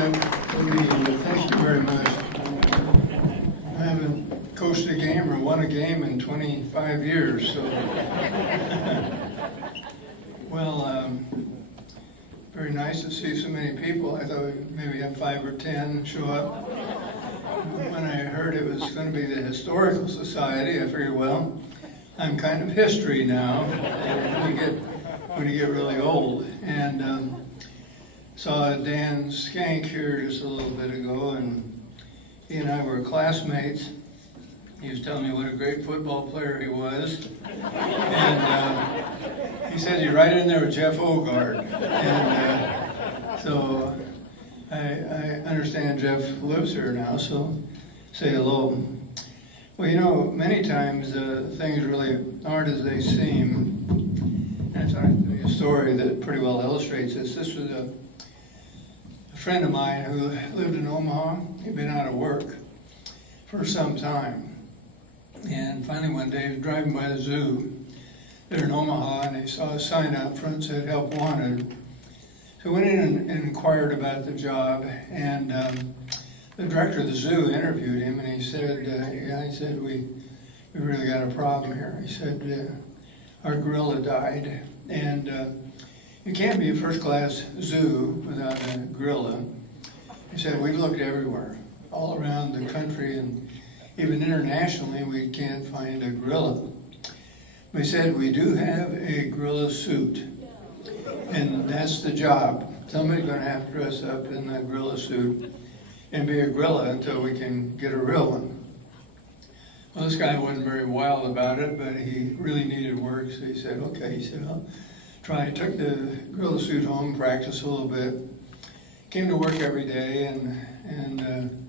Thank you very much. I haven't coached a game or won a game in 25 years, so. Well, very nice to see so many people. I thought we'd maybe have 5 or 10 show up. When I heard it was going to be the Historical Society, I figured, well, I'm kind of history now when you get really old. And saw Dan Skank here just a little bit ago, and he and I were classmates. He was telling me what a great football player he was. And he said you're right in there with Jeff Ogard. And so I understand Jeff lives here now, so say hello. Well, you know, many times things really aren't as they seem. And it's a story that pretty well illustrates this. This was a friend of mine who lived in Omaha. He'd been out of work for some time. And finally one day he was driving by the zoo there in Omaha, and he saw a sign out front that said "Help Wanted." So he went in and inquired about the job, and the director of the zoo interviewed him, and he said, we really got a problem here. He said, our gorilla died, and you can't be a first-class zoo without a gorilla. He said, we've looked everywhere, all around the country, and even internationally, we can't find a gorilla. We said, we do have a gorilla suit, and that's the job. Somebody's going to have to dress up in that gorilla suit and be a gorilla until we can get a real one. Well, this guy wasn't very wild about it, but he really needed work, so he said, okay. He said, I'll try. He took the gorilla suit home, practiced a little bit, came to work every day, and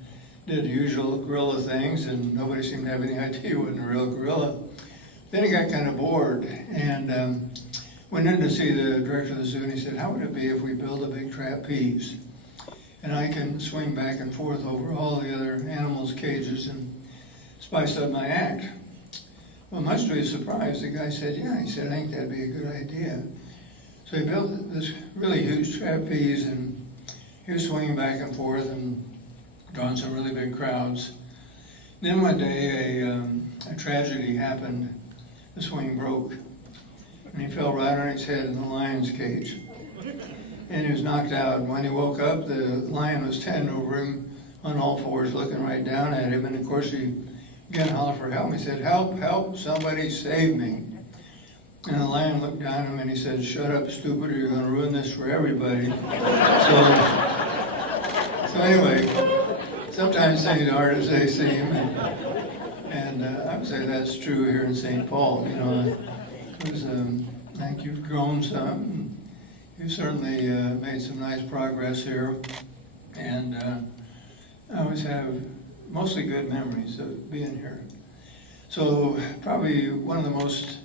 did the usual gorilla things, and nobody seemed to have any idea he wasn't a real gorilla. Then he got kind of bored, and went in to see the director of the zoo, and he said, how would it be if we build a big trapeze? And I can swing back and forth over all the other animals' cages and spice up my act. Well, much to his surprise, the guy said, yeah. He said, I think that'd be a good idea. So he built this really huge trapeze, and he was swinging back and forth and drawing some really big crowds. Then one day, a tragedy happened. The swing broke, and he fell right on his head in the lion's cage. And he was knocked out. And when he woke up, the lion was standing over him on all fours, looking right down at him. And of course, he began to holler for help. He said, help, help, somebody save me. And the lion looked down at him and he said, shut up, stupid, or you're going to ruin this for everybody. So anyway, sometimes things aren't as they seem. And I would say that's true here in St. Paul. You know, it was, I think you've grown some. You've certainly made some nice progress here, and I always have mostly good memories of being here. So probably one of the most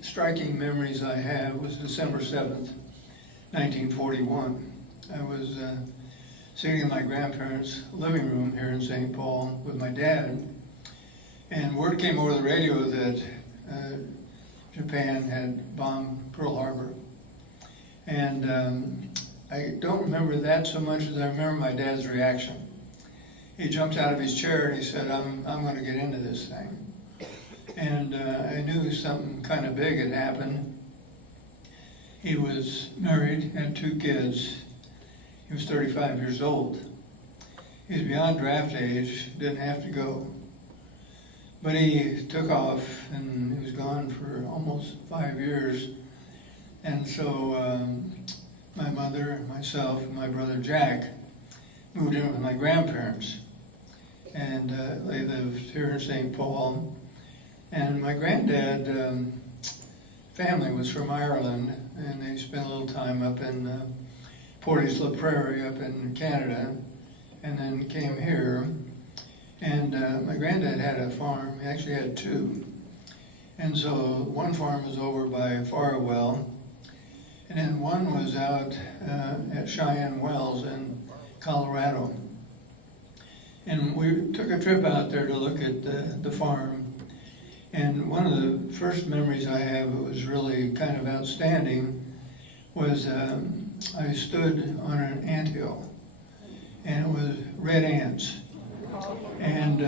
striking memories I have was December 7th, 1941. I was sitting in my grandparents' living room here in St. Paul with my dad, and word came over the radio that Japan had bombed Pearl Harbor. And I don't remember that so much as I remember my dad's reaction. He jumped out of his chair and he said, I'm going to get into this thing. And I knew something kind of big had happened. He was married, had 2 kids. He was 35 years old. He was beyond draft age, didn't have to go. But he took off, and he was gone for almost 5 years. And so my mother, myself, and my brother Jack moved in with my grandparents. And they lived here in St. Paul. And my granddad family was from Ireland, and they spent a little time up in Portage-la Prairie up in Canada, and then came here. And my granddad had a farm. He actually had 2. And so one farm was over by Farwell, and then one was out at Cheyenne Wells in Colorado. And we took a trip out there to look at the farm. And one of the first memories I have that was really kind of outstanding was I stood on an anthill, and it was red ants. And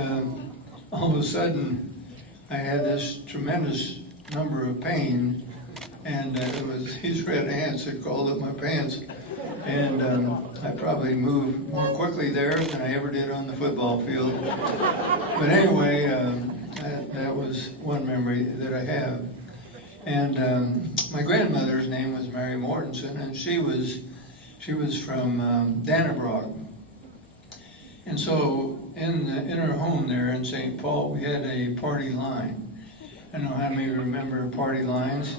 all of a sudden, I had this tremendous number of pain, and it was these red ants that crawled up my pants. And I probably moved more quickly there than I ever did on the football field. But anyway, that was one memory that I have. And my grandmother's name was Mary Mortensen, and she was from Dannebrog. And so in her home there in St. Paul, we had a party line. I don't know how many remember party lines,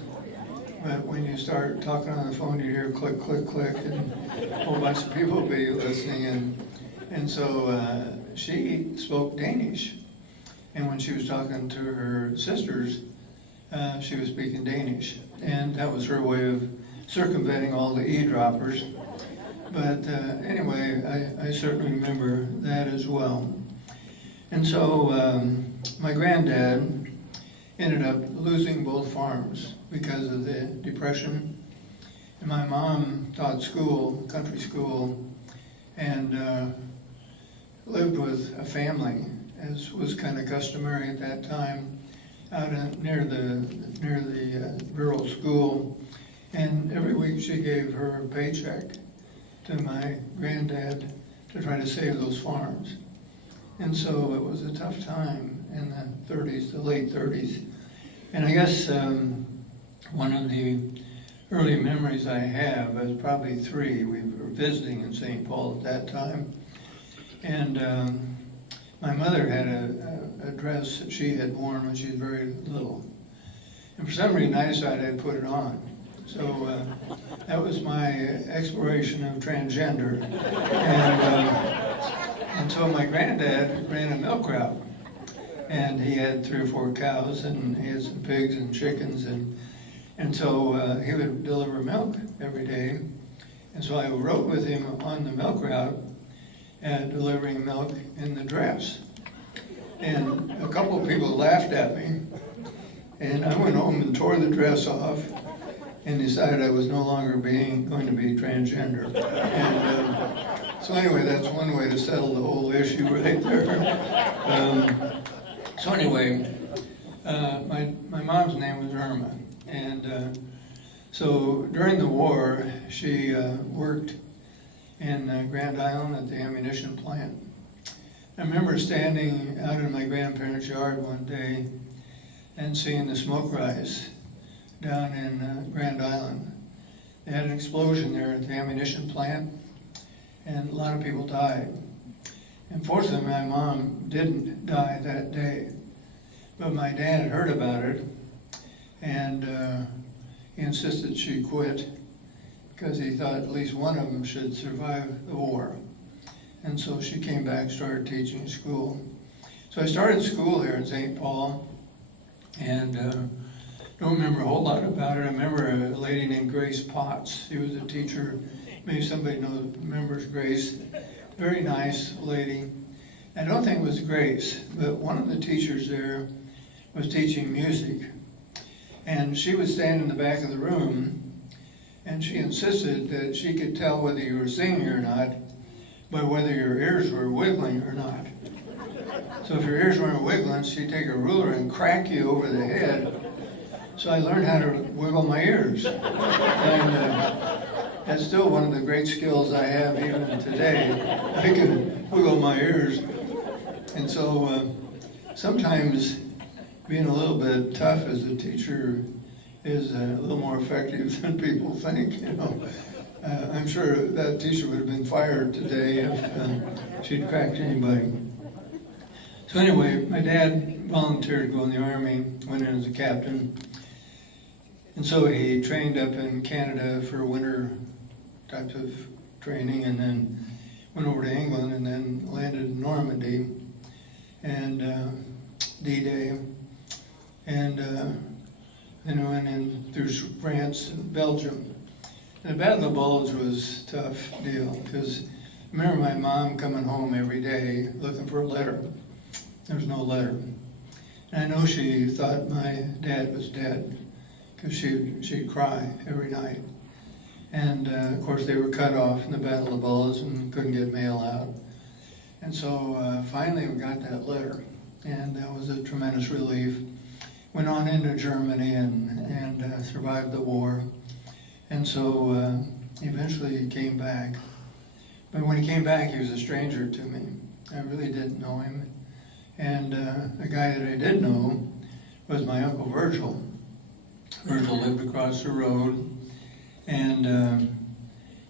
but when you start talking on the phone, you hear click, click, click, and a whole bunch of people will be listening. And so she spoke Danish. And when she was talking to her sisters, she was speaking Danish. And that was her way of circumventing all the eavesdroppers. But anyway, I certainly remember that as well. And so my granddad ended up losing both farms because of the Depression. And my mom taught school, country school, and lived with a family, as was kind of customary at that time, out near the rural school. And every week she gave her paycheck to my granddad to try to save those farms. And so it was a tough time in the 30s, the late 30s. And I guess one of the early memories I have is probably three. We were visiting in St. Paul at that time. And my mother had a dress that she had worn when she was very little. And for some reason I decided I'd put it on. So that was my exploration of transgender. And so my granddad ran a milk route. And he had 3 or 4 cows, and he had some pigs and chickens. And so he would deliver milk every day. And so I rode with him on the milk route and delivering milk in the dress. And a couple of people laughed at me. And I went home and tore the dress off and decided I was no longer going to be transgender. And so anyway, that's one way to settle the whole issue right there. So anyway, my mom's name was Irma. And so during the war, she worked in Grand Island at the ammunition plant. I remember standing out in my grandparents' yard one day and seeing the smoke rise down in Grand Island. They had an explosion there at the ammunition plant, and a lot of people died. And fortunately, my mom didn't die that day, but my dad heard about it, and he insisted she quit because he thought at least one of them should survive the war. And so she came back, started teaching school. So I started school here in St. Paul, and don't remember a whole lot about it. I remember a lady named Grace Potts. She was a teacher. Maybe somebody remembers Grace. Very nice lady. I don't think it was Grace, but one of the teachers there was teaching music. And she would stand in the back of the room, and she insisted that she could tell whether you were singing or not by whether your ears were wiggling or not. So if your ears weren't wiggling, she'd take a ruler and crack you over the head. So I learned how to wiggle my ears. And that's still one of the great skills I have even today. I can wiggle my ears. And so sometimes being a little bit tough as a teacher is a little more effective than people think, you know. I'm sure that teacher would have been fired today if she'd cracked anybody. So anyway, my dad volunteered to go in the Army, went in as a captain. And so he trained up in Canada for winter types of training, and then went over to England, and then landed in Normandy and D-Day. And then went in through France and Belgium. And the Battle of the Bulge was a tough deal, because I remember my mom coming home every day looking for a letter. There was no letter. And I know she thought my dad was dead, because she'd cry every night. And of course they were cut off in the Battle of Bulge and couldn't get mail out. And so finally we got that letter, and that was a tremendous relief. Went on into Germany and survived the war. And so eventually he came back. But when he came back, he was a stranger to me. I really didn't know him. And the guy that I did know was my Uncle Virgil. Virgil lived across the road. And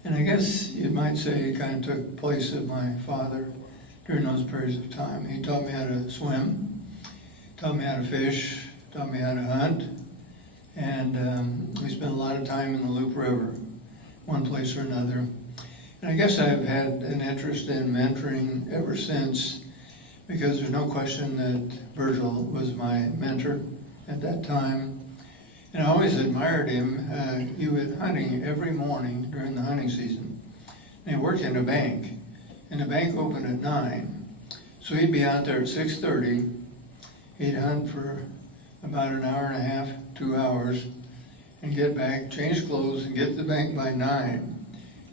I guess you might say he kind of took the place of my father during those periods of time. He taught me how to swim, taught me how to fish, taught me how to hunt, and we spent a lot of time in the Loup River, one place or another. And I guess I've had an interest in mentoring ever since, because there's no question that Virgil was my mentor at that time. And I always admired him. He was hunting every morning during the hunting season. And he worked in a bank, and the bank opened at 9. So he'd be out there at 6:30. He'd hunt for about an hour and a half, 2 hours, and get back, change clothes, and get to the bank by 9.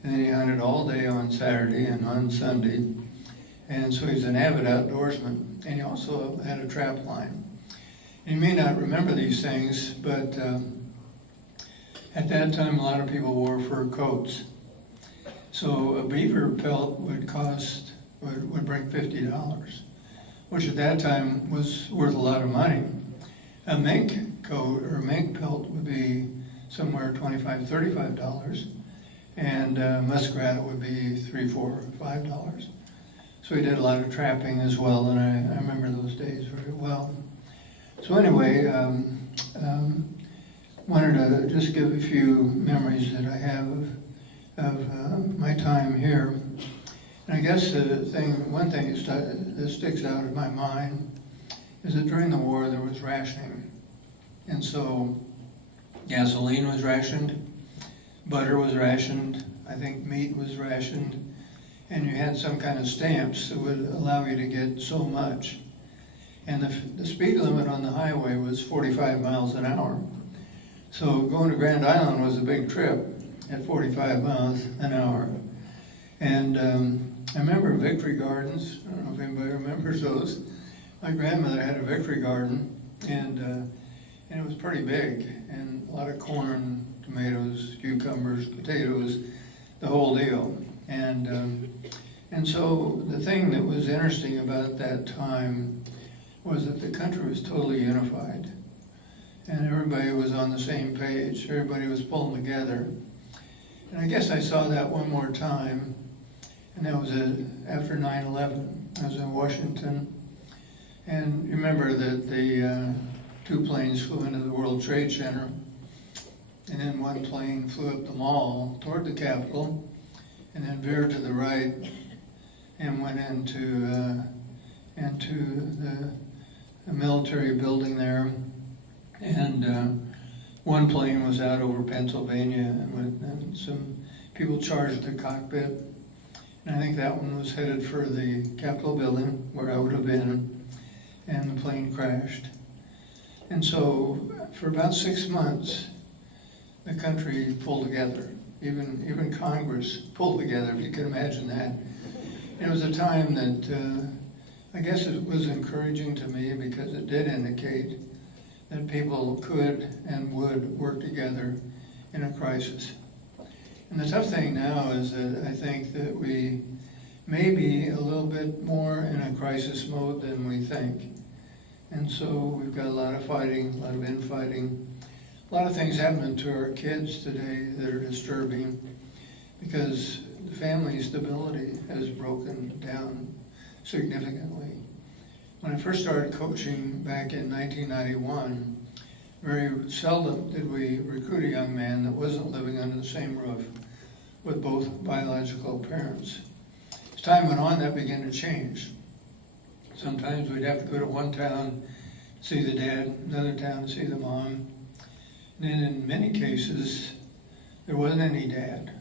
And then he hunted all day on Saturday and on Sunday. And so he's an avid outdoorsman. And he also had a trap line. You may not remember these things, but at that time a lot of people wore fur coats. So a beaver pelt would bring $50, which at that time was worth a lot of money. A mink coat or mink pelt would be somewhere $25, $35, and muskrat would be $3, $4, $5. So he did a lot of trapping as well, and I remember those days very well. So anyway, wanted to just give a few memories that I have of my time here. And I guess one thing that sticks out in my mind is that during the war there was rationing. And so gasoline was rationed, butter was rationed, I think meat was rationed, and you had some kind of stamps that would allow you to get so much. And the speed limit on the highway was 45 miles an hour. So going to Grand Island was a big trip at 45 miles an hour. And I remember Victory Gardens. I don't know if anybody remembers those. My grandmother had a Victory Garden, and it was pretty big, and a lot of corn, tomatoes, cucumbers, potatoes, the whole deal. And so the thing that was interesting about that time was that the country was totally unified, and everybody was on the same page. Everybody was pulling together. And I guess I saw that one more time, and that was after 9/11. I was in Washington, and you remember that the 2 planes flew into the World Trade Center, and then one plane flew up the mall toward the Capitol, and then veered to the right and went into the military building there. And one plane was out over Pennsylvania, and some people charged the cockpit. And I think that one was headed for the Capitol building, where I would have been, and the plane crashed. And so for about 6 months, the country pulled together. Even Congress pulled together, if you can imagine that. It was a time that I guess it was encouraging to me, because it did indicate that people could and would work together in a crisis. And the tough thing now is that I think that we may be a little bit more in a crisis mode than we think. And so we've got a lot of fighting, a lot of infighting, a lot of things happening to our kids today that are disturbing, because the family stability has broken down significantly. When I first started coaching back in 1991, very seldom did we recruit a young man that wasn't living under the same roof with both biological parents. As time went on, that began to change. Sometimes we'd have to go to one town to see the dad, another town to see the mom. And then in many cases, there wasn't any dad.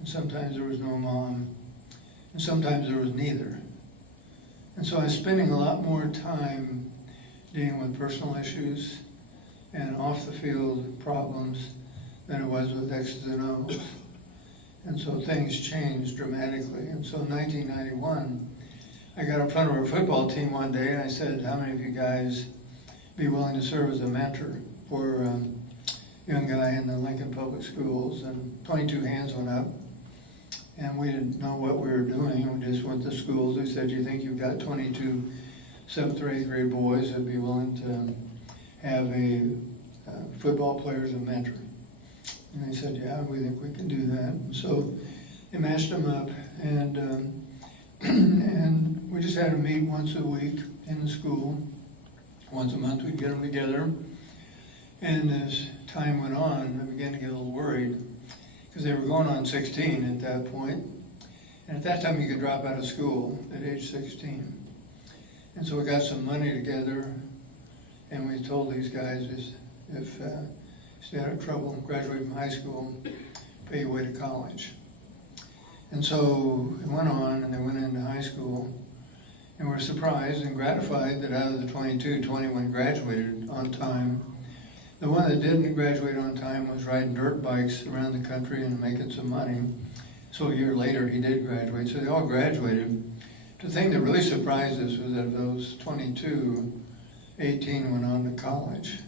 And sometimes there was no mom. And sometimes there was neither. And so I was spending a lot more time dealing with personal issues and off the field problems than it was with X's and O's. And so things changed dramatically. And so in 1991, I got in front of our football team one day and I said, how many of you guys be willing to serve as a mentor for a young guy in the Lincoln Public Schools? And 22 hands went up. And we didn't know what we were doing. We just went to schools. We said, do you think you've got 22 7th or 8th grade boys that'd be willing to have a football player as a mentor? And they said, yeah, we think we can do that. And so they matched them up, and and we just had to meet once a week in the school. Once a month we'd get them together. And as time went on, I began to get a little worried because they were going on 16 at that point. And at that time you could drop out of school at age 16. And so we got some money together, and we told these guys if they had trouble graduating from high school, pay your way to college. And so it went on, and they went into high school, and we were surprised and gratified that out of the 22, 21 graduated on time. The one that didn't graduate on time was riding dirt bikes around the country and making some money. So a year later, he did graduate. So they all graduated. The thing that really surprised us was that of those 22, 18 went on to college.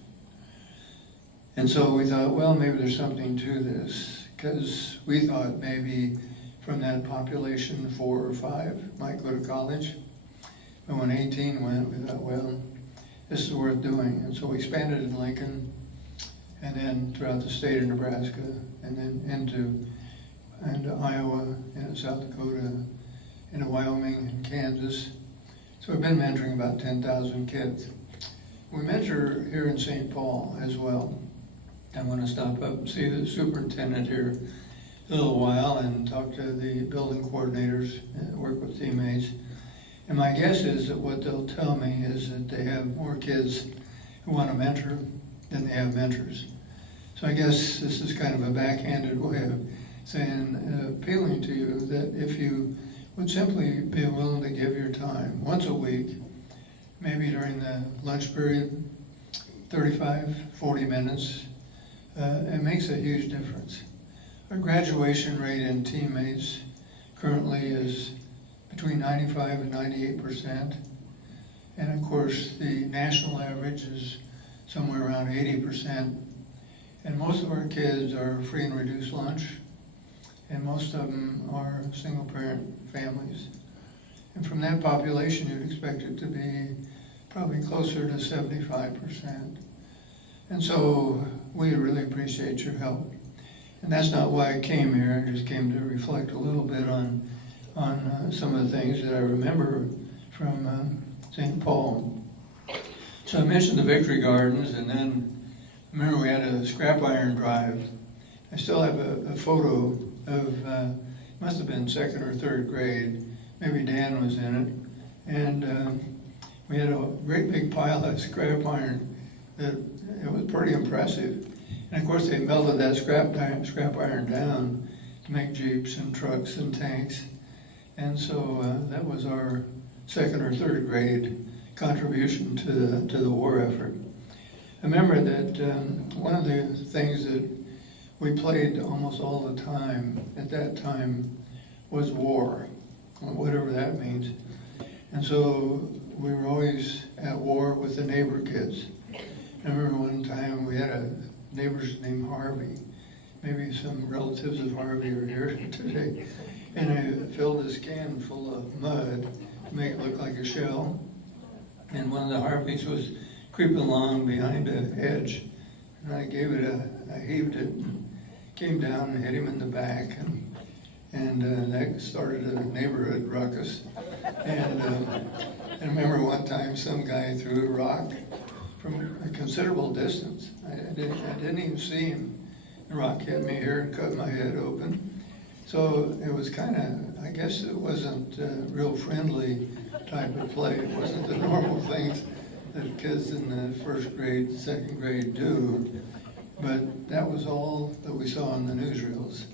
And so we thought, well, maybe there's something to this, because we thought maybe from that population, 4 or 5 might go to college. But when 18 went, we thought, well, this is worth doing. And so we expanded in Lincoln, and then throughout the state of Nebraska, and then into Iowa, into South Dakota, into Wyoming and Kansas. So we've been mentoring about 10,000 kids. We mentor here in St. Paul as well. I'm going to stop up and see the superintendent here a little while and talk to the building coordinators and work with teammates. And my guess is that what they'll tell me is that they have more kids who want to mentor than they have mentors. So I guess this is kind of a backhanded way of saying, appealing to you that if you would simply be willing to give your time once a week, maybe during the lunch period, 35, 40 minutes, it makes a huge difference. Our graduation rate in teammates currently is between 95 and 98%. And of course, the national average is somewhere around 80%. And most of our kids are free and reduced lunch, and most of them are single parent families. And from that population, you'd expect it to be probably closer to 75%. And so we really appreciate your help. And that's not why I came here. I just came to reflect a little bit on some of the things that I remember from St. Paul. So I mentioned the Victory Gardens, and then I remember we had a scrap iron drive. I still have a photo of, must have been 2nd or 3rd grade, maybe Dan was in it, and we had a great big pile of scrap iron that it was pretty impressive. And of course they melted that scrap iron down to make Jeeps and trucks and tanks. And so that was our 2nd or 3rd grade contribution to the war effort. I remember that one of the things that we played almost all the time at that time was war, whatever that means. And so we were always at war with the neighbor kids. I remember one time we had a neighbor named Harvey. Maybe some relatives of Harvey are here today. And I filled this can full of mud to make it look like a shell. And one of the Harveys was creeping along behind a hedge. And I gave it I heaved it, and came down and hit him in the back. And that started a neighborhood ruckus. And I remember one time some guy threw a rock from a considerable distance. I didn't even see him. The rock hit me here and cut my head open. So it was kind of, I guess it wasn't a real friendly type of play. It wasn't the normal things that kids in the 1st grade, 2nd grade do. But that was all that we saw in the newsreels.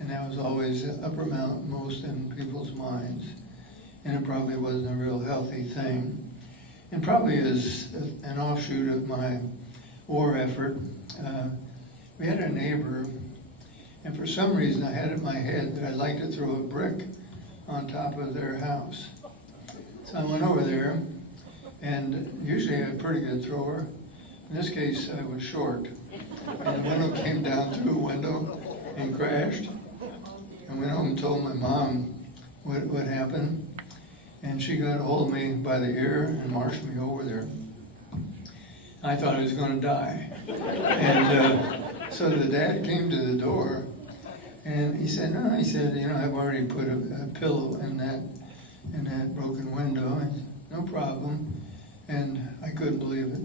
And that was always uppermost in people's minds. And it probably wasn't a real healthy thing. And probably as an offshoot of my war effort, we had a neighbor, and for some reason I had it in my head that I'd like to throw a brick on top of their house. So I went over there, and usually I'm a pretty good thrower. In this case, I was short. And the window came down through a window and crashed. I went home and told my mom what happened. And she got a hold of me by the ear and marched me over there. I thought I was going to die. And so the dad came to the door, and he said, no, he said, I've already put a pillow in that broken window. I said, no problem. And I couldn't believe it.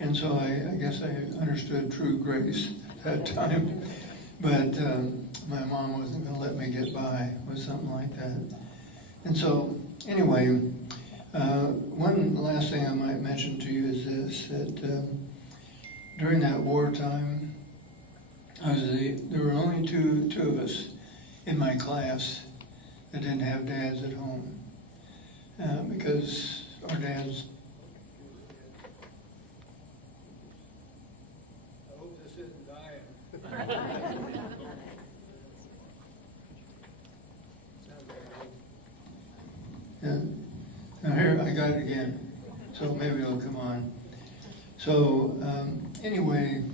And so I guess I understood true grace at that time. But my mom wasn't going to let me get by with something like that. And so, anyway, one last thing I might mention to you is this, that during that wartime, there were only two of us in my class that didn't have dads at home. Because our dads... I hope this isn't dying. Yeah. Now here, I got it again, so maybe it'll come on. So anyway,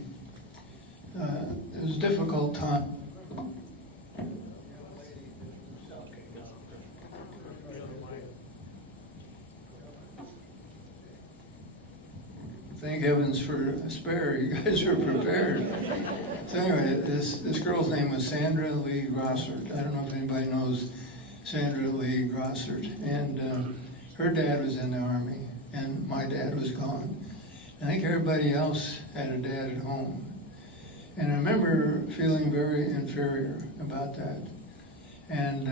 it was a difficult time. Thank heavens for a spare, you guys are prepared. So anyway, this girl's name was Sandra Lee Grossert. I don't know if anybody knows Sandra Lee Grossert. And her dad was in the Army, and my dad was gone. I think everybody else had a dad at home. And I remember feeling very inferior about that. And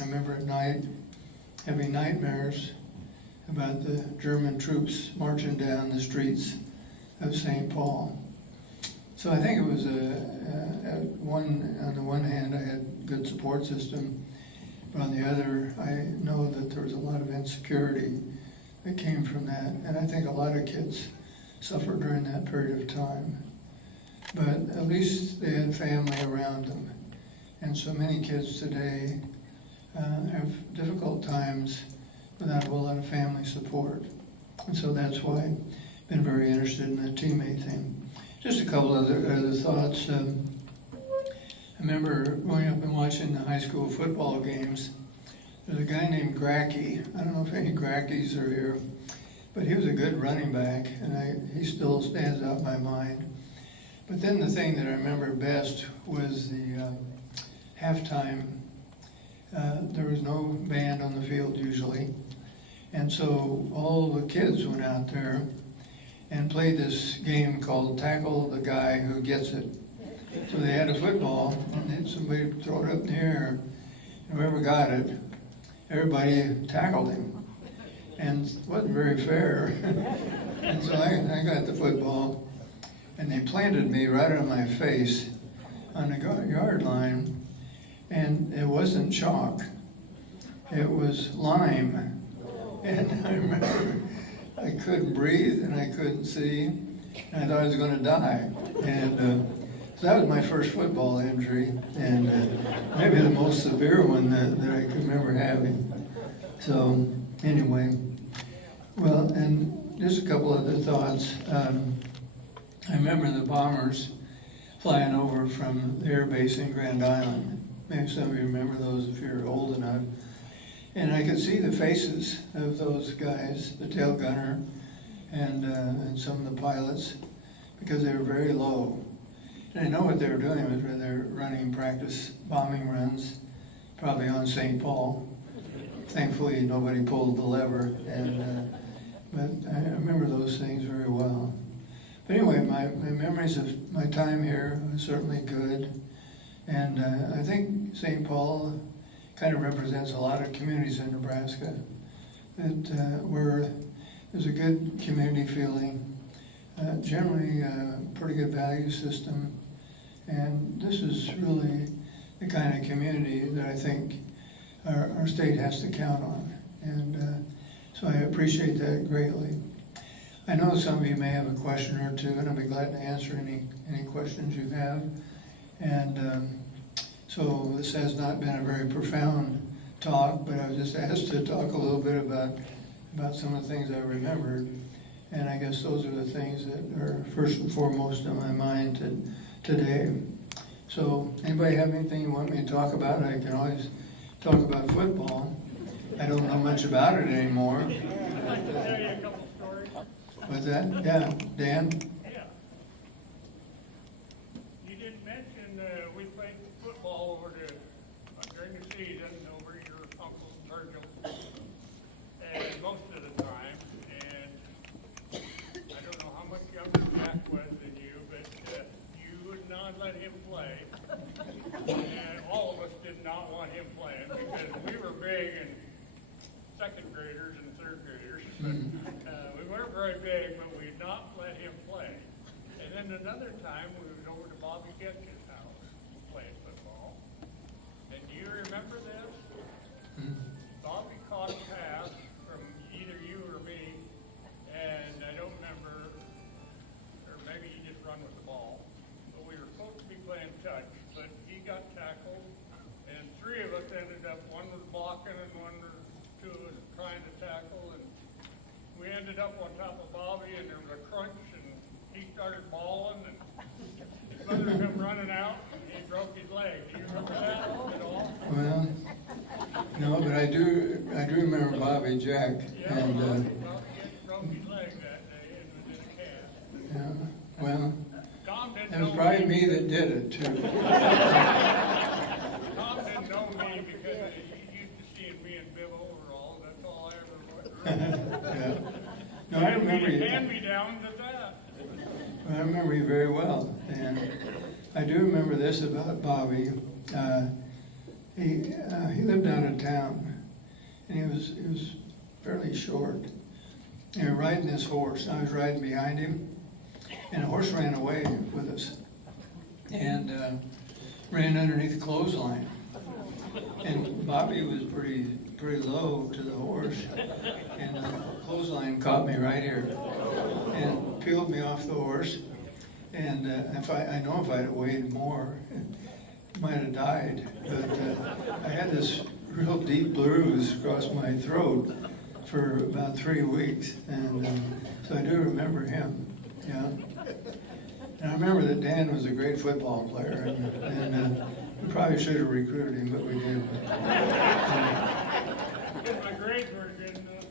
I remember at night having nightmares about the German troops marching down the streets of St. Paul. So I think it was on the one hand, I had a good support system, but on the other, I know that there was a lot of insecurity that came from that, and I think a lot of kids suffered during that period of time. But at least they had family around them, and so many kids today have difficult times without a whole lot of family support. And so that's why I've been very interested in the teammate thing. Just a couple other thoughts. I remember growing up and watching the high school football games. There's a guy named Gracky. I don't know if any Grackies are here, but he was a good running back, and he still stands out in my mind. But then the thing that I remember best was the halftime. There was no band on the field usually, and so all the kids went out there and played this game called Tackle the Guy Who Gets It. So they had a football, and then somebody throw it up in the air, and whoever got it, everybody tackled him. And it wasn't very fair. And so I got the football, and they planted me right on my face on the yard line, and it wasn't chalk, it was lime. And I remember I couldn't breathe and I couldn't see, and I thought I was going to die. And so that was my first football injury, and maybe the most severe one that I can remember having. So anyway, well, and just a couple other thoughts. I remember the bombers flying over from the air base in Grand Island. Maybe some of you remember those if you're old enough. And I could see the faces of those guys, the tail gunner and some of the pilots, because they were very low. And I know what they were doing was they're running practice bombing runs, probably on St. Paul. Thankfully, nobody pulled the lever, but I remember those things very well. But anyway, my memories of my time here are certainly good. And I think St. Paul kind of represents a lot of communities in Nebraska where there's a good community feeling, generally a pretty good value system. And this is really the kind of community that I think our state has to count on. And so I appreciate that greatly. I know some of you may have a question or two, and I'll be glad to answer any questions you have. And so this has not been a very profound talk, but I was just asked to talk a little bit about some of the things I remembered. And I guess those are the things that are first and foremost on my mind today. So anybody have anything you want me to talk about? I can always talk about football. I don't know much about it anymore. I'd like to tell you a couple stories. What's that? Yeah, Dan? Yeah. You didn't mention we played football during the season over your uncle's Virgil, and most of the time. And I don't know how much younger Jack was than you, but you would not let him play. And all of us did not want him playing because we were big and second graders and third graders. We weren't very big, but we'd not let him play. And then another time, we went over to Bobby Getch's house playing football. And do you remember this? Bobby caught a pass from either you or me, and I don't remember, or maybe he just run with the ball. But we were supposed to be playing touch, but he got tackled, and three of us ended up, one was blocking and two of us trying to tackle, and we ended up on top of Bobby, and there was a crunch, and he started bawling, and his mother come running out, and he broke his leg. Do you remember that at all? Well, no, but I do remember Bobby Jack. Yeah, And Bobby broke his leg that day and was in a cast. yeah, well, Tom didn't it was know probably me. me that did it too. Tom didn't know me because he used to see me in bib overalls. That's all I ever remember. Yeah. No, I remember you. Hand-me-downs at that. I remember you very well, and I do remember this about Bobby. He lived out of town, and he was fairly short. And riding his horse, I was riding behind him, and the horse ran away with us, and ran underneath the clothesline. And Bobby was pretty low to the horse, and the clothesline caught me right here and peeled me off the horse. And I know if I'd weighed more, I might have died. But I had this real deep bruise across my throat for about 3 weeks, and so I do remember him. Yeah, and I remember that Dan was a great football player, and we probably should have recruited him, but we didn't. My grades were good enough.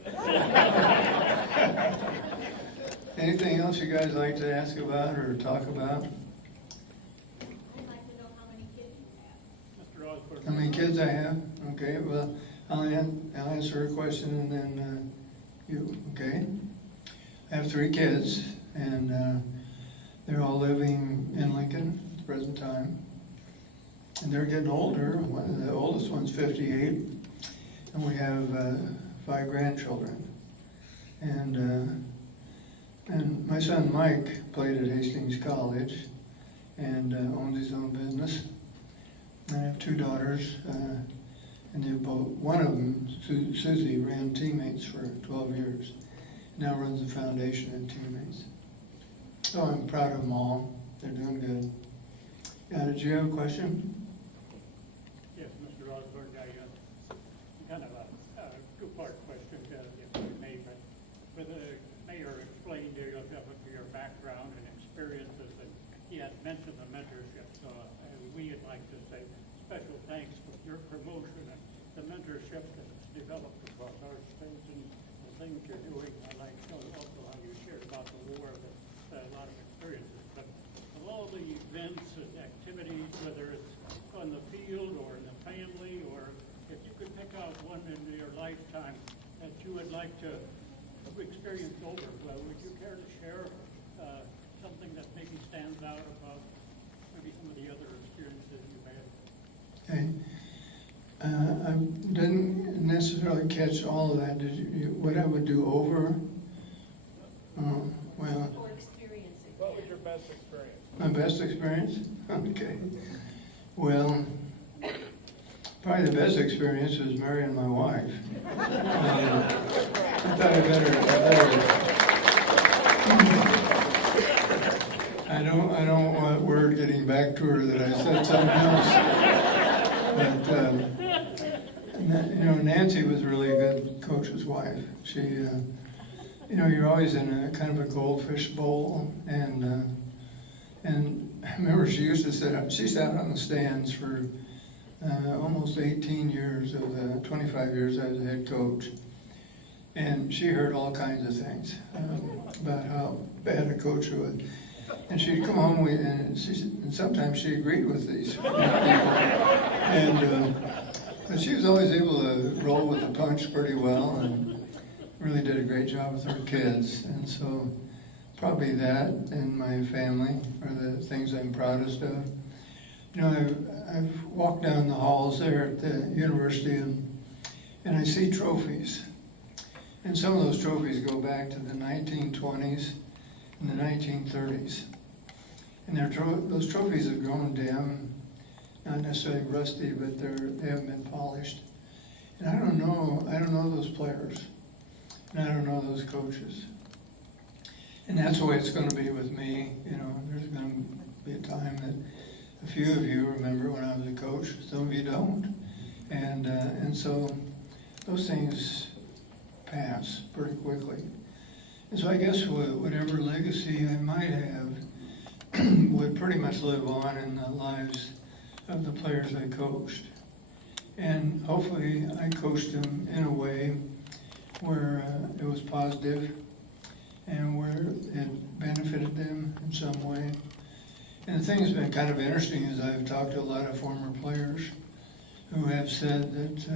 Anything else you guys like to ask about or talk about? I'd like to know how many kids you have. Mr. Osborne. How many kids I have? Okay, well, I'll answer a question and then you, okay? I have 3 kids, and they're all living in Lincoln at the present time. And they're getting older. The oldest one's 58, and we have 5 grandchildren. And my son Mike played at Hastings College and owns his own business. I have 2 daughters, and one of them, Susie, ran Teammates for 12 years. Now runs the foundation at Teammates. So I'm proud of them all. They're doing good. Yeah, did you have a question? Yes, Mr. Osborne, kind of a two-part question, if I may, but with the mayor explained your background and experiences, and he had mentioned the mentorship, so we would like to say special thanks for your promotion and the mentorship that's developed across our state and the things you're doing. I like also how you shared about the war, a lot of experiences, but of all the events and activities, whether it's on the field or in the family, or if you could pick out one in your lifetime that you would like to experience over, well, would you care to share something that maybe stands out about maybe some of the other experiences you've had? Okay. I didn't necessarily catch all of that. Did you, what I would do over? Well, Or experiencing. What was your best experience? my best experience? Okay. Well, probably the best experience was marrying my wife. I thought I better I don't want word getting back to her that I said something else. But, Nancy was really a good coach's wife. She, you're always in a kind of a goldfish bowl, and I remember she used to she sat on the stands for almost 18 years of the 25 years I was a head coach. And she heard all kinds of things about how bad a coach was. And she'd come home and sometimes she agreed with these people. But she was always able to roll with the punch pretty well and really did a great job with her kids. And so probably that and my family are the things I'm proudest of. I've walked down the halls there at the university and I see trophies. And some of those trophies go back to the 1920s and the 1930s. And those trophies have grown dim, not necessarily rusty, but they haven't been polished. And I don't know those players, and I don't know those coaches. And that's the way it's going to be with me. There's going to be a time that a few of you remember when I was a coach, some of you don't. And so those things pass pretty quickly. And so I guess whatever legacy I might have would pretty much live on in the lives of the players I coached. And hopefully I coached them in a way where it was positive and where it benefited them in some way. And the thing that's been kind of interesting is I've talked to a lot of former players who have said that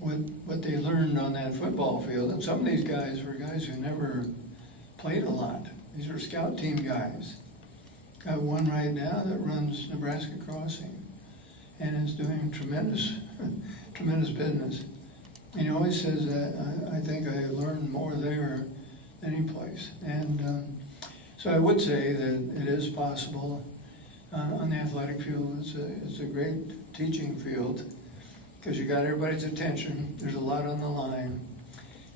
what they learned on that football field, and some of these guys were guys who never played a lot. These are scout team guys. Got one right now that runs Nebraska Crossing and is doing tremendous business. And he always says that I think I learned more there than any place. And so I would say that it is possible on the athletic field. It's a great teaching field because you got everybody's attention. There's a lot on the line.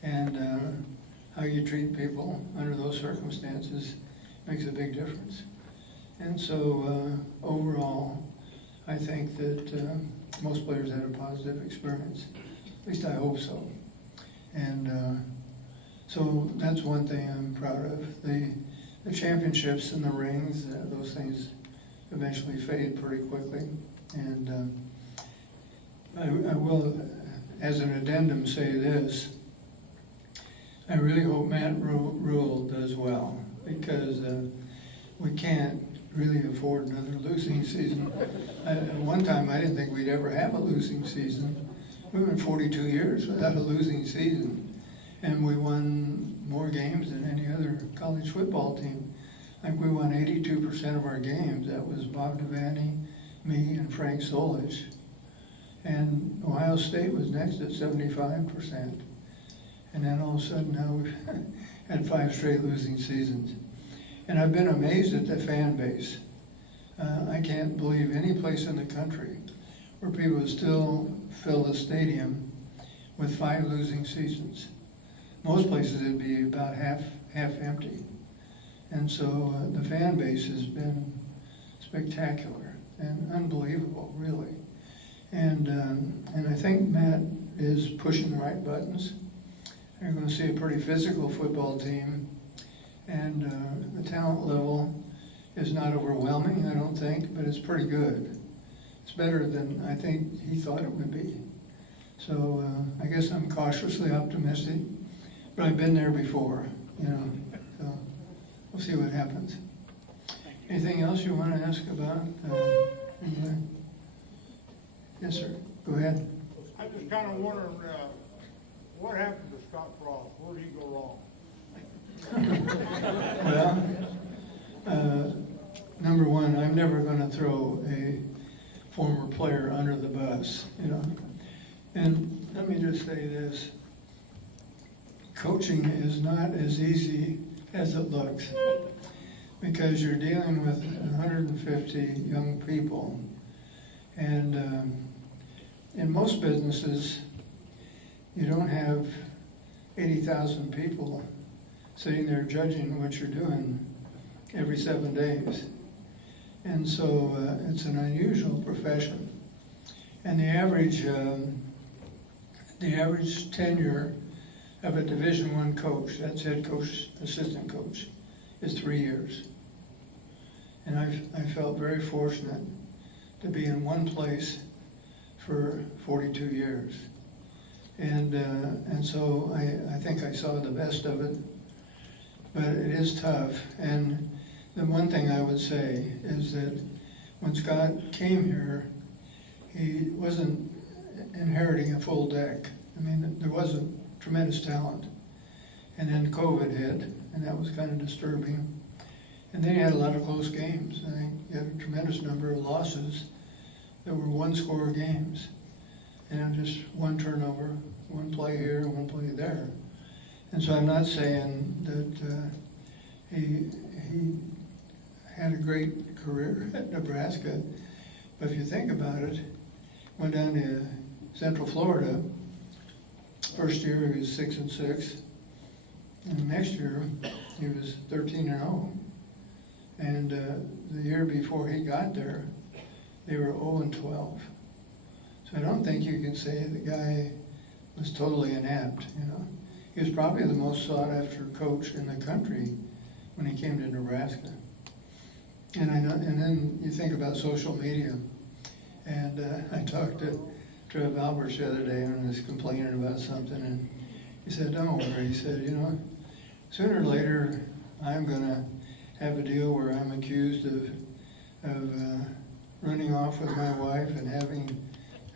And how you treat people under those circumstances makes a big difference. And so overall, I think that most players had a positive experience. At least I hope so. And so that's one thing I'm proud of. The championships and the rings, those things eventually fade pretty quickly. And I will, as an addendum, say this. I really hope Matt Rule does well, because we can't really afford another losing season. At one time, I didn't think we'd ever have a losing season. We went 42 years without a losing season, and we won more games than any other college football team. I think we won 82% of our games. That was Bob Devaney, me, and Frank Solich. And Ohio State was next at 75%. And then all of a sudden now we've had 5 straight losing seasons. And I've been amazed at the fan base. I can't believe any place in the country where people still fill the stadium with 5 losing seasons. Most places it'd be about half empty. And so the fan base has been spectacular and unbelievable, really. And I think Matt is pushing the right buttons. You're going to see a pretty physical football team, and the talent level is not overwhelming, I don't think, but it's pretty good. It's better than I think he thought it would be. So I guess I'm cautiously optimistic, but I've been there before, so we'll see what happens. Anything else you want to ask about? Yes, sir. Go ahead. I just kind of wondering, what happened to Scott Frost? Where did he go wrong? Well, number one, I'm never going to throw a former player under the bus, And let me just say this. Coaching is not as easy as it looks, because you're dealing with 150 young people. And in most businesses, you don't have 80,000 people sitting there judging what you're doing every 7 days. And so it's an unusual profession. And the average tenure of a Division I coach, that's head coach, assistant coach, is 3 years. And I felt very fortunate to be in one place for 42 years. And so I think I saw the best of it, but it is tough. And the one thing I would say is that when Scott came here, he wasn't inheriting a full deck. I mean, there was a tremendous talent. And then COVID hit, and that was kind of disturbing. And then he had a lot of close games. I think he had a tremendous number of losses that were one-score games. And just one turnover, one play here, one play there. And so I'm not saying that he had a great career at Nebraska, but if you think about it, went down to Central Florida. First year he was 6-6, and the next year he was 13-0. And the year before he got there, they were 0-12. So I don't think you can say the guy was totally inept, you know. He was probably the most sought-after coach in the country when he came to Nebraska. And then you think about social media. And I talked to Trev Alberts the other day and was complaining about something, and he said, "Don't worry." He said, "You know, sooner or later, I'm gonna have a deal where I'm accused of running off with my wife and having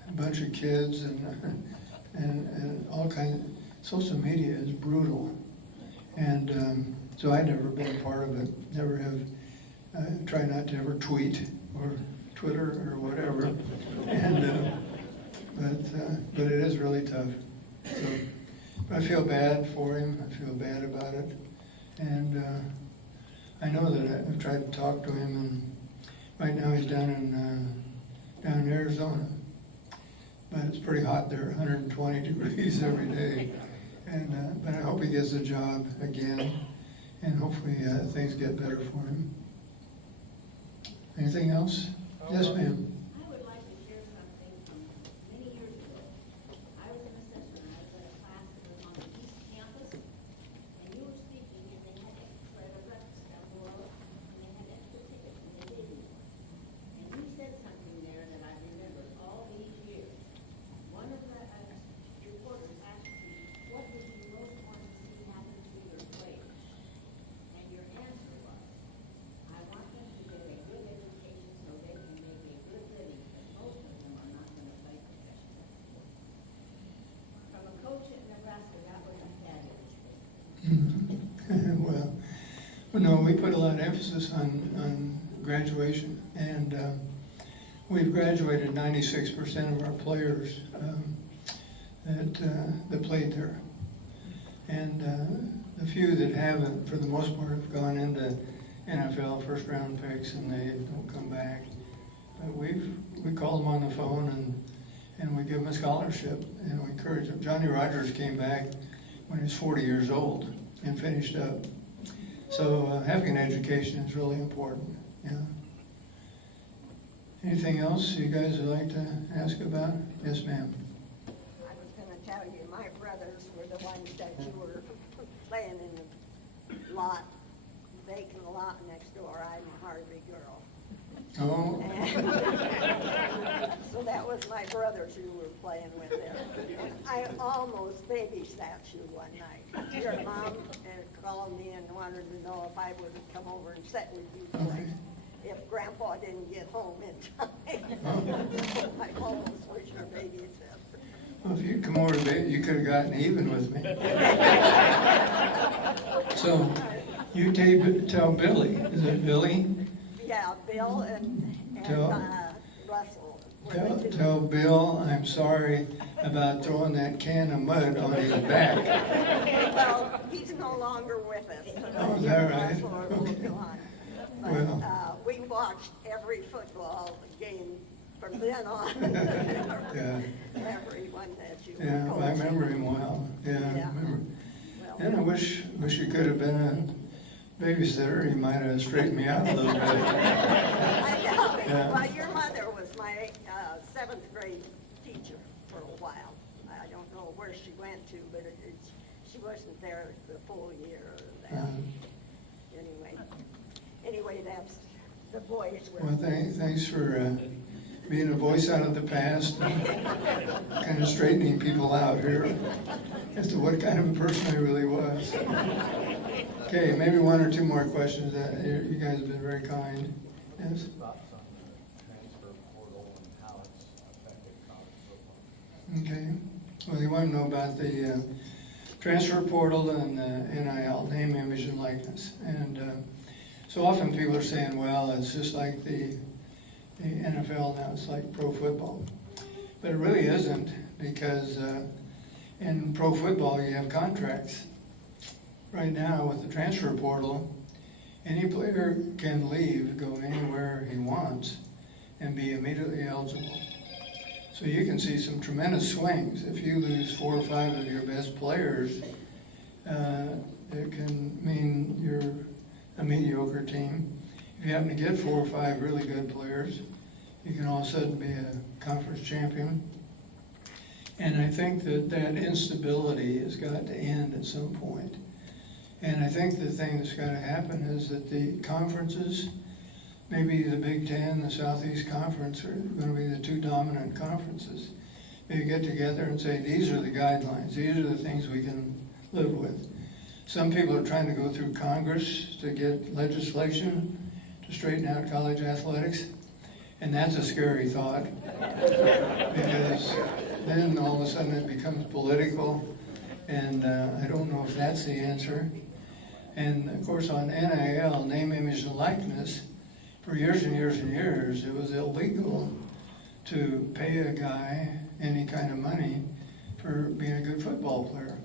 a bunch of kids and all kinds of, social media is brutal." And so I'd never been a part of it, never have, try not to ever tweet or Twitter or whatever. And, but it is really tough. So, but I feel bad for him, I feel bad about it. And I know that I've tried to talk to him, and right now he's down in Arizona. But it's pretty hot there, 120 degrees every day. And but I hope he gets a job again, and hopefully things get better for him. Anything else? Yes, ma'am. I would like to share something from many years ago. I was an assessor, and I was at a class that was on the East Campus, and you were speaking, and they had extra breakfast down below, and they had extra tickets, and they gave you one. And you said something there that I remembered all these years. One of the reporters asked you, what did you most want to see happen to your players? And your answer was, I want them to get a good education so they can make a good living, because most of them are not going to play professional sports. From a coach at Nebraska, that was a fabulous thing. Well, no, we put a lot of emphasis on graduation, and we've graduated 96% of our players that played there. And the few that haven't, for the most part, have gone into NFL first-round picks, and they don't come back. We call them on the phone, and we give them a scholarship, and we encourage them. Johnny Rogers came back when he was 40 years old and finished up. So having an education is really important. Yeah. Anything else you guys would like to ask about? Yes, ma'am. I was gonna tell you, my brothers were the ones that you were playing in the lot, vacant lot next door. I'm a Harvey girl. Oh, And so that was my brothers you were playing with there. And I almost babysat you one night. Your mom called me and wanted to know if I would come over and sit with you tonight, if Grandpa didn't get home in time. I almost was your babysitter. well, if you'd come over to bed, you could have gotten even with me. So, you tell Billy, is it Billy? Yeah, Bill and Tell- Russell. were the two. Tell Bill I'm sorry about throwing that can of mud on his back. Well, he's no longer with us. Oh, is that right? Russell or Okay. gone. Well. But we watched every football game from then on. Yeah. Every one that you were Yeah, I coaching. remember him well. Yeah, I Yeah. remember. And I wish you could have been a babysitter. You might have straightened me out a little bit. I know. Yeah. Well, your mother was my seventh grade teacher for a while. I don't know where she went to, but she wasn't there the full year of that. Anyway, that's the boys were. Well, thanks for being a voice out of the past and kind of straightening people out here as to what kind of a person I really was. Okay, maybe one or two more questions. You guys have been very kind. Yes? Thoughts on the transfer portal and how it's affected college football? Okay. Well, you want to know about the transfer portal and the NIL, name, image, and likeness. And so often people are saying, well, it's just like the NFL now, it's like pro football. But it really isn't, because in pro football you have contracts. Right now with the transfer portal, any player can leave, go anywhere he wants, and be immediately eligible. So you can see some tremendous swings. If you lose 4 or 5 of your best players, it can mean you're a mediocre team. If you happen to get 4 or 5 really good players, you can all of a sudden be a conference champion. And I think that instability has got to end at some point. And I think the thing that's got to happen is that the conferences, maybe the Big Ten, the Southeast Conference, are going to be the 2 dominant conferences. Maybe get together and say, these are the guidelines, these are the things we can live with. Some people are trying to go through Congress to get legislation to straighten out college athletics, and that's a scary thought, because then all of a sudden it becomes political, and I don't know if that's the answer. And of course on NIL, name, image, and likeness, for years and years and years, it was illegal to pay a guy any kind of money for being a good football player.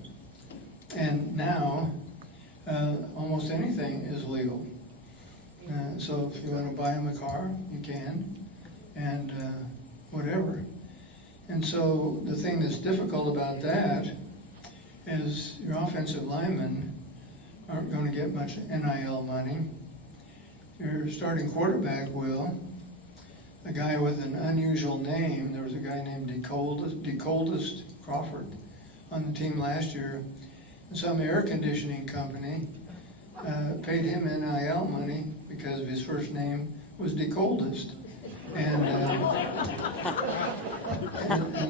And now, almost anything is legal. So if you want to buy him a car, you can, and whatever. And so the thing that's difficult about that is your offensive linemen aren't going to get much NIL money. Your starting quarterback will. A guy with an unusual name, there was a guy named DeColdest Crawford on the team last year. Some air conditioning company paid him NIL money because his first name was DeColdest. And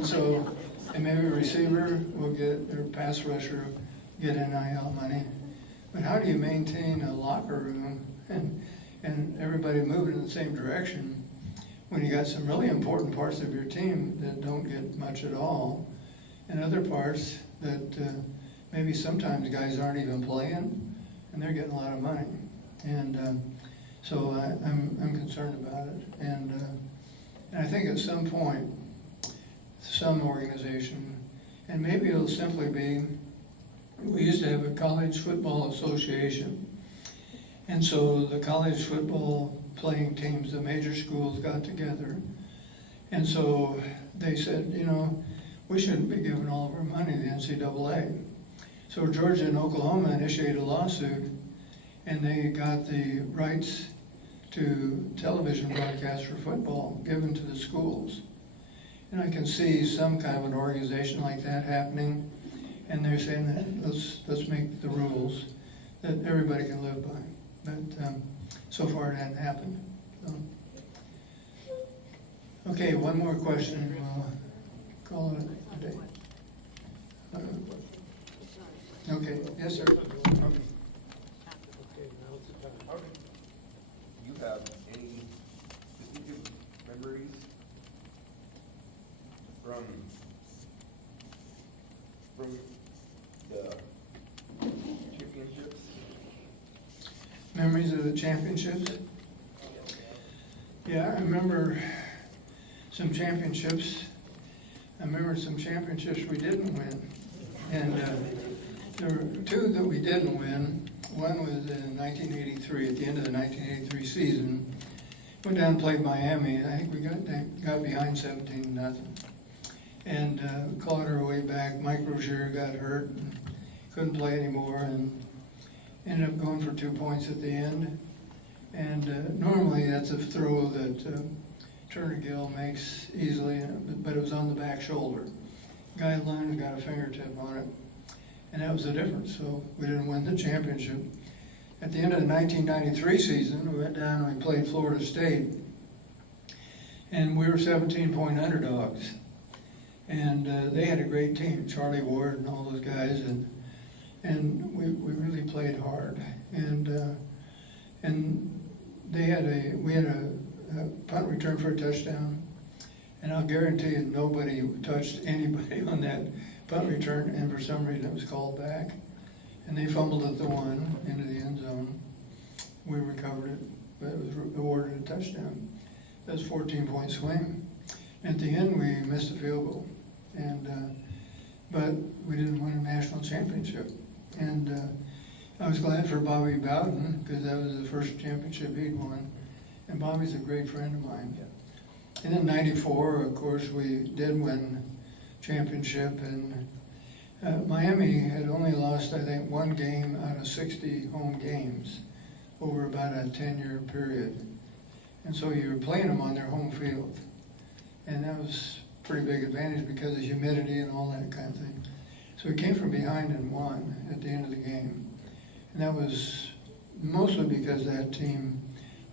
so, and maybe a receiver will get, or pass rusher will get NIL money. But how do you maintain a locker room and everybody moving in the same direction when you got some really important parts of your team that don't get much at all, and other parts that maybe sometimes guys aren't even playing and they're getting a lot of money? And so I'm concerned about it. And I think at some point, some organization, and maybe it'll simply be, we used to have a college football association. And so the college football playing teams, the major schools got together. And so they said, you know, we shouldn't be giving all of our money to the NCAA. So Georgia and Oklahoma initiated a lawsuit, and they got the rights to television broadcasts for football given to the schools. And I can see some kind of an organization like that happening, and they're saying that let's make the rules that everybody can live by. But so far it hasn't happened. So. Okay, one more question. We'll call it a day. Okay, yes, sir. Okay. You have any distinctive memories from the championships? Memories of the championships? Yeah, I remember some championships. I remember some championships we didn't win. And there were 2 that we didn't win. One was in 1983, at the end of the 1983 season. Went down and played Miami. I think we got behind 17-0. And clawed our way back. Mike Rozier got hurt. Of couldn't play anymore, and ended up going for 2 points at the end. And normally that's a throw that Turner Gill makes easily, but it was on the back shoulder. Guy lunged, got a fingertip on it, and that was the difference. So we didn't win the championship. At the end of the 1993 season, we went down and we played Florida State, and we were 17-point underdogs. And they had a great team, Charlie Ward and all those guys, and we really played hard. And we had a punt return for a touchdown, and I'll guarantee you nobody touched anybody on that punt return, and for some reason it was called back. And they fumbled at the one into the end zone. We recovered it, but it was awarded a touchdown. That was a 14-point swing. At the end, we missed a field goal, but we didn't win a national championship. And I was glad for Bobby Bowden, because that was the first championship he'd won. And Bobby's a great friend of mine. And in '94, of course, we did win championship, and Miami had only lost, I think, 1 game out of 60 home games over about a 10-year period. And so you were playing them on their home field. And that was a pretty big advantage because of humidity and all that kind of thing. So we came from behind and won at the end of the game. And that was mostly because that team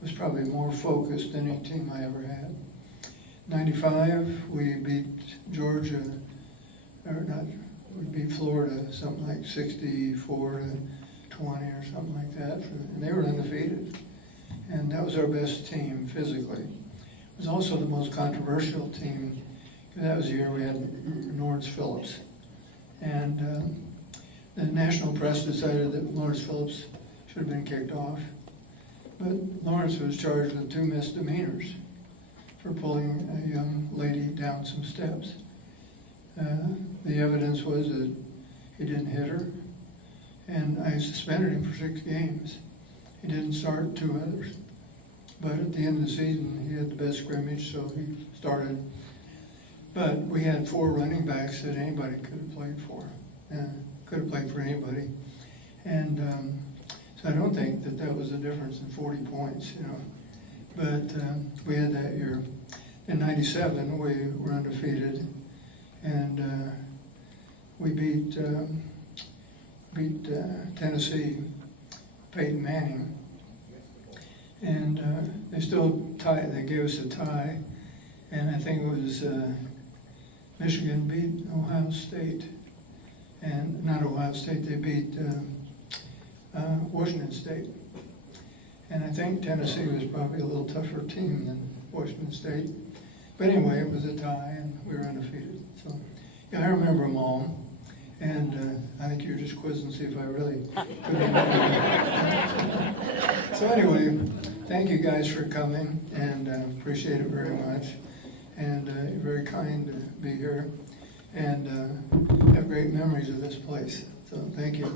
was probably more focused than any team I ever had. '95, we beat Georgia, we beat Florida, something like 64-20 or something like that. And they were undefeated. And that was our best team physically. It was also the most controversial team, because that was the year we had Lawrence Phillips. And the national press decided that Lawrence Phillips should have been kicked off. But Lawrence was charged with 2 misdemeanors for pulling a young lady down some steps. The evidence was that he didn't hit her, and I suspended him for 6 games. He didn't start 2 others. But at the end of the season, he had the best scrimmage, so he started. But we had 4 running backs that anybody could have played for, could have played for anybody. And so I don't think that was a difference in 40 points, you know. But we had that year. In '97, we were undefeated, and we beat Tennessee, Peyton Manning. And they still tied. They gave us a tie, and I think it was Michigan beat Ohio State, and not Ohio State. They beat Washington State, and I think Tennessee was probably a little tougher team than Washington State. But anyway, it was a tie, and we were undefeated. So yeah, I remember them all, and I think you're just quizzing to see if I really could remember. So anyway. Thank you guys for coming, and appreciate it very much. And you're very kind to be here, and have great memories of this place. So thank you.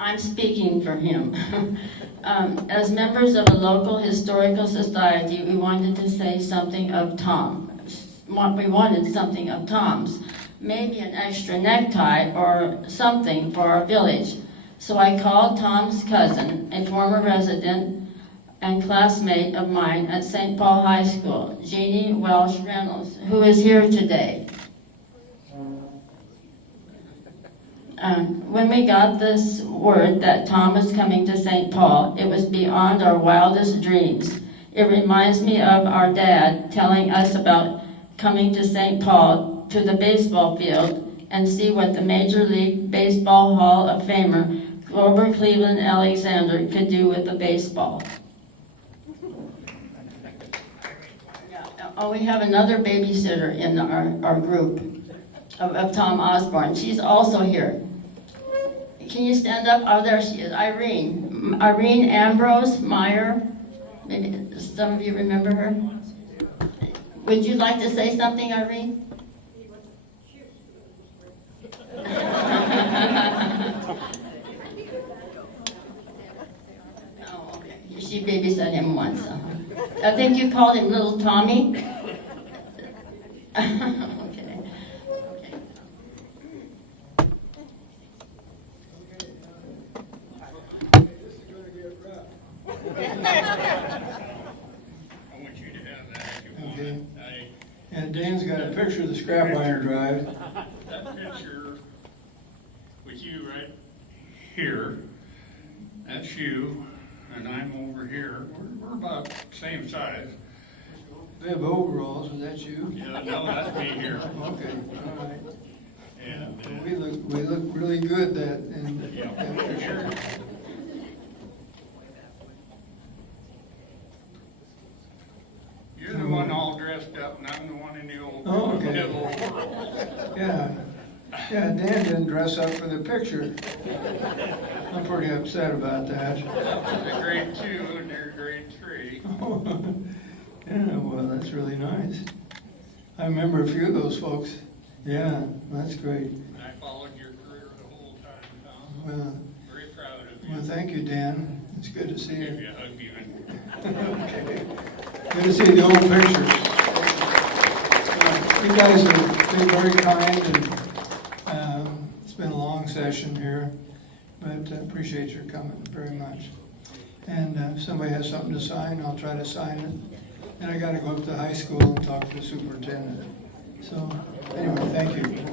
I'm speaking for him. As members of a local historical society, we wanted to say something of Tom. We wanted something of Tom's, maybe an extra necktie or something for our village. So I called Tom's cousin, a former resident and classmate of mine at St. Paul High School, Jeannie Welsh Reynolds, who is here today. When we got this word that Tom was coming to St. Paul, it was beyond our wildest dreams. It reminds me of our dad telling us about coming to St. Paul to the baseball field and see what the Major League Baseball Hall of Famer Grover Cleveland Alexander could do with the baseball. Oh, we have another babysitter in our group of Tom Osborne. She's also here. Can you stand up? Oh, there she is, Irene. Irene Ambrose Meyer. Maybe some of you remember her. Would you like to say something, Irene? Oh, okay. She babysat him once. I think you called him Little Tommy? Okay. Okay. I want you to have that if you want Okay. it. And Dan's got a picture of the scrap iron drive. That picture with you right here, that's you, and I'm over here. We're about the same size. They have overalls, is that you? Yeah, no, that's me here. Okay, all right. And, Well, we look really good in yeah, that for picture. sure. You're the one all dressed up, and I'm the one in the old, Oh, okay. little overalls. Yeah, yeah, Dan didn't dress up for the picture. I'm pretty upset about that. The grade 2 and they're grade 3. Yeah, well, that's really nice. I remember a few of those folks. Yeah, that's great. I followed your career the whole time, Tom. Well, Very proud of you. well, thank you, Dan. It's good to see Give you. you a hug behind. Okay. Good to see the old pictures. You guys have been very kind, and it's been a long session here, but I appreciate your coming very much. And if somebody has something to sign, I'll try to sign it. And I gotta go up to high school and talk to the superintendent. So, anyway, thank you.